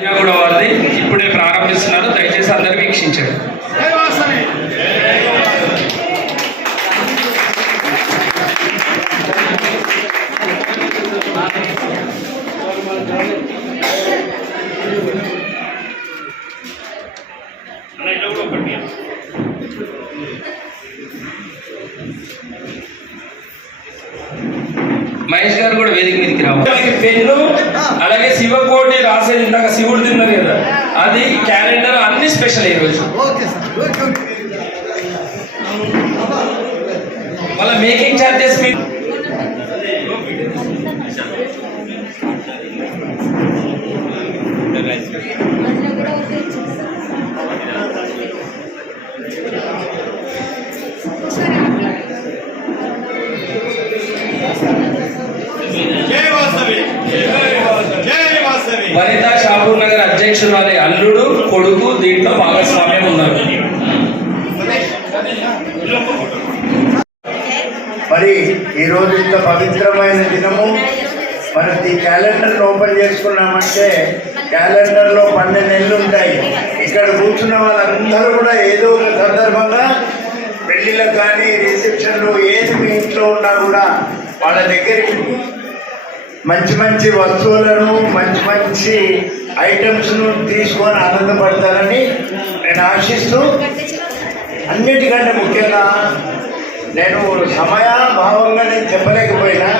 కూడా వారిది ఇప్పుడే ప్రారంభిస్తున్నారు. దయచేసి అందరు వీక్షించండి. మహేష్ గారు కూడా వేదిక మీదకి రావాలి. పెన్ను అలాగే శివకోటి రాసేది ఇందాక శివుడు తిన్నారు కదా. అది క్యాలెండర్ అన్ని స్పెషల్ ఈ రోజు ఓకే సార్. ఓకే ఓకే మళ్ళీ మేకింగ్ ఛార్జెస్ మీ జై వనిత షాపూర్ నగర్ అధ్యక్షురాలి అల్లుడు కొడుకు దీంట్లో భాగస్వామ్యం ఉన్నారు. మరి ఈరోజు ఇంత పవిత్రమైన దినము మనం ఈ క్యాలెండర్ ఓపెన్ చేసుకున్నామంటే క్యాలెండర్లో పన్నెండు నెలలు ఉంటాయి ఇక్కడ కూర్చున్న వాళ్ళందరూ కూడా ఏదో ఒక సందర్భంగా పెళ్ళిళ్ళకు కానీ రిసెప్షన్లు ఏది మీ ఇంట్లో ఉన్నా కూడా వాళ్ళ దగ్గరికి మంచి మంచి వస్తువులను మంచి మంచి ఐటమ్స్ను తీసుకొని ఆనందపడతారని నేను ఆశిస్తూ అన్నిటికంటే ముఖ్యంగా నేను సమయాభావంగా నేను చెప్పలేకపోయినా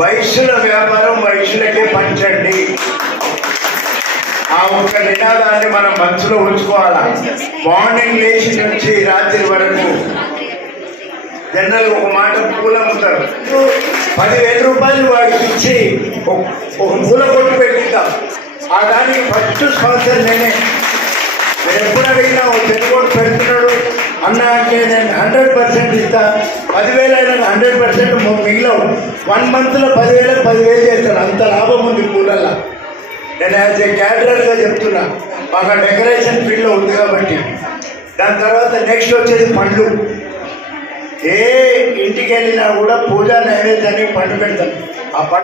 వయస్సుల వ్యాపారం వయస్సులకే పంచండి. ఆ ఒక్క నినాదాన్ని మనం మనసులో ఉంచుకోవాలా? మార్నింగ్ లేచి నుంచి జనరల్ ఒక మాట పూలు అమ్ముతారు పదివేల రూపాయలు వాడికి ఇచ్చి ఒక- పూల కొట్టు పెట్టిద్దాం ఆ దానికి ఫస్ట్ స్పాన్సర్ నేనే. నేను ఎప్పుడు అడిగినా ఓ తెలుగు పెడుతున్నాడు. అన్న అంటే నేను హండ్రెడ్ పర్సెంట్ ఇస్తా. పదివేలు అయినా హండ్రెడ్ పర్సెంట్ మిగిలవు. వన్ మంత్లో పదివేలకు పదివేలు చేస్తాను అంత లాభం ఉంది పూలల్లో. నేను యాజ్ ఏ క్యాటరర్గా చెప్తున్నా. మాకు డెకరేషన్ ఫీల్డ్లో ఉంది కాబట్టి. దాని తర్వాత నెక్స్ట్ వచ్చేది పండ్లు. ఏ ఇంటికి వెళ్ళినా కూడా పూజా నైవేద్యానికి పండు పెడతాం ఆ పండు